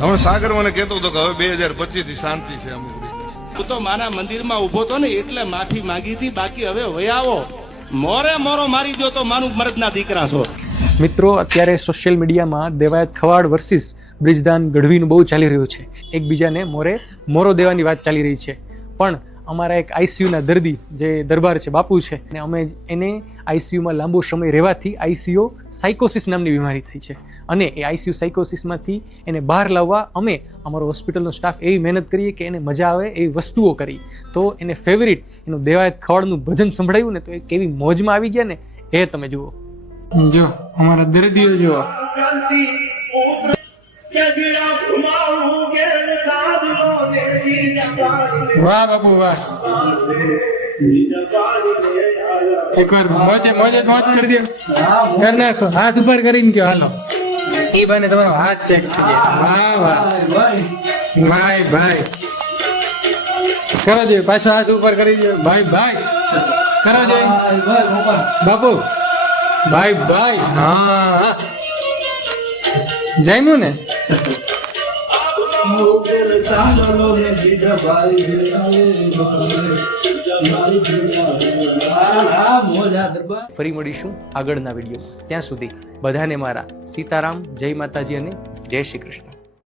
હમણાં સાગર મને કહેતો હતો કે હવે 2025 થી શાંતિ છે અમુક હું તો માના મંદિરમાં ઉભો તો ને એટલે માફી માંગી હતી, બાકી હવે વયાવો મોરે મોરો મારી દો તો માનું મરદના દીકરા છો. મિત્રો, અત્યારે સોશિયલ મીડિયામાં દેવાયત ખવાડ વર્સિસ બ્રિજરાજ ગઢવીનું બહુ ચાલી રહ્યું છે. એકબીજાને મોરો દેવાની વાત ચાલી રહી છે. પણ અમારા એક આઈસીયુના દર્દી જે દરબાર છે, બાપુ છે, અને અમે એને આઈસીયુમાં લાંબો સમય રહેવાથી આઈસીયુ સાયકોસિસ નામની બીમારી થઈ છે. અને એ આઈસીયુ સાયકોસિસમાંથી એને બહાર લાવવા અમે અમારો હોસ્પિટલનો સ્ટાફ એવી મહેનત કરીએ કે એને મજા આવે એવી વસ્તુઓ કરી. તો એને ફેવરિટ એનું દેવાયત ખવાડનું ભજન સંભળાયું ને તો એ કેવી મોજમાં આવી ગયા ને એ તમે જુઓ. જો અમારા દર્દીઓ જુઓ. વાહ બાપુ વાહ. એકવાર મોજે મોજ કરી દો. કરી નાખો, હાથ ઉપર કરીને કયો હાલો. એ બાને તમારો હાથ ચેક થઈ જાય. વાહ વાહ ભાઈ ભાઈ. કરો જોઈએ, પાછો હાથ ઉપર કરી દો. ભાઈ ભાઈ કરો જોઈએ બાપુ. ભાઈ ભાઈ. હા જમ્યું ને? ફરી મળીશું આગળના વિડીયો. ત્યાં સુધી બધાને મારા સીતારામ, જય માતાજી અને જય શ્રી કૃષ્ણ.